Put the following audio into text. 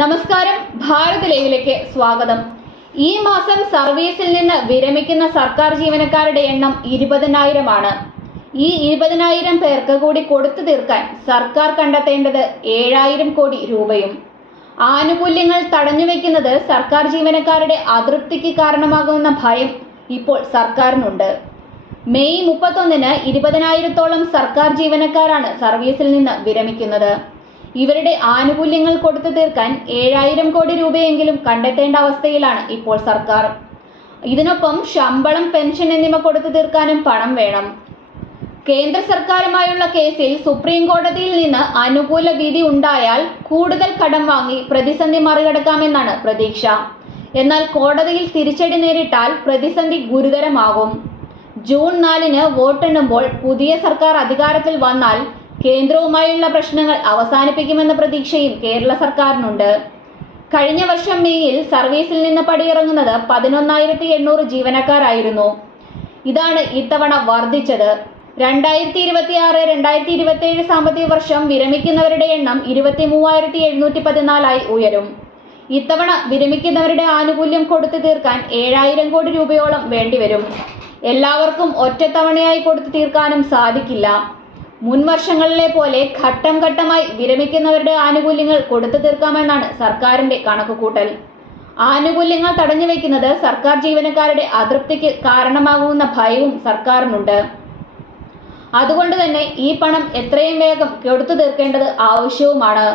നമസ്കാരം, ഭാരത് ലൈവിലേക്ക് സ്വാഗതം. ഈ മാസം സർവീസിൽ നിന്ന് വിരമിക്കുന്ന സർക്കാർ ജീവനക്കാരുടെ എണ്ണം 20,000 ആണ്. ഈ 20,000 പേർക്ക് കൂടി കൊടുത്തു തീർക്കാൻ സർക്കാർ കണ്ടെത്തേണ്ടത് 7,000 കോടി രൂപയും. ആനുകൂല്യങ്ങൾ തടഞ്ഞുവെക്കുന്നത് സർക്കാർ ജീവനക്കാരുടെ അതൃപ്തിക്ക് കാരണമാകുമെന്ന ഭയം ഇപ്പോൾ സർക്കാരിനുണ്ട്. മെയ് 31-ന് 20,000-ഓളം സർക്കാർ ജീവനക്കാരാണ് സർവീസിൽ നിന്ന് വിരമിക്കുന്നത്. ഇവരുടെ ആനുകൂല്യങ്ങൾ കൊടുത്തു തീർക്കാൻ 7,000 കോടി രൂപയെങ്കിലും കണ്ടെത്തേണ്ട അവസ്ഥയിലാണ് ഇപ്പോൾ സർക്കാർ. ഇതിനൊപ്പം ശമ്പളം, പെൻഷൻ എന്നിവ കൊടുത്തു തീർക്കാനും പണം വേണം. കേന്ദ്ര സർക്കാരുമായുള്ള കേസിൽ സുപ്രീം കോടതിയിൽ നിന്ന് അനുകൂല വിധി ഉണ്ടായാൽ കൂടുതൽ കടം വാങ്ങി പ്രതിസന്ധി മറികടക്കാമെന്നാണ് പ്രതീക്ഷ. എന്നാൽ കോടതിയിൽ തിരിച്ചടി നേരിട്ടാൽ പ്രതിസന്ധി ഗുരുതരമാകും. ജൂൺ 4-ന് വോട്ടെണ്ണുമ്പോൾ പുതിയ സർക്കാർ അധികാരത്തിൽ വന്നാൽ കേന്ദ്രവുമായുള്ള പ്രശ്നങ്ങൾ അവസാനിപ്പിക്കുമെന്ന പ്രതീക്ഷയും കേരള സർക്കാരിനുണ്ട്. കഴിഞ്ഞ വർഷം മെയ്യിൽ സർവീസിൽ നിന്ന് പടിയിറങ്ങുന്നത് 11,800 ജീവനക്കാരായിരുന്നു. ഇതാണ് ഇത്തവണ വർദ്ധിച്ചത്. 2026-2027 സാമ്പത്തിക വർഷം വിരമിക്കുന്നവരുടെ എണ്ണം 23,714 ഉയരും. ഇത്തവണ വിരമിക്കുന്നവരുടെ ആനുകൂല്യം കൊടുത്തു തീർക്കാൻ 7,000 കോടി രൂപയോളം വേണ്ടിവരും. എല്ലാവർക്കും ഒറ്റത്തവണയായി കൊടുത്തു തീർക്കാനും സാധിക്കില്ല. മുൻവർഷങ്ങളിലെ പോലെ ഘട്ടം ഘട്ടമായി വിരമിക്കുന്നവരുടെ ആനുകൂല്യങ്ങൾ കൊടുത്തു തീർക്കാമെന്നാണ് സർക്കാരിന്റെ കണക്കുകൂട്ടൽ. ആനുകൂല്യങ്ങൾ തടഞ്ഞുവെക്കുന്നത് സർക്കാർ ജീവനക്കാരുടെ അതൃപ്തിക്ക് കാരണമാകുമെന്ന ഭയവും സർക്കാരിനുണ്ട്. അതുകൊണ്ട് തന്നെ ഈ പണം എത്രയും വേഗം കൊടുത്തു തീർക്കേണ്ടത് ആവശ്യവുമാണ്.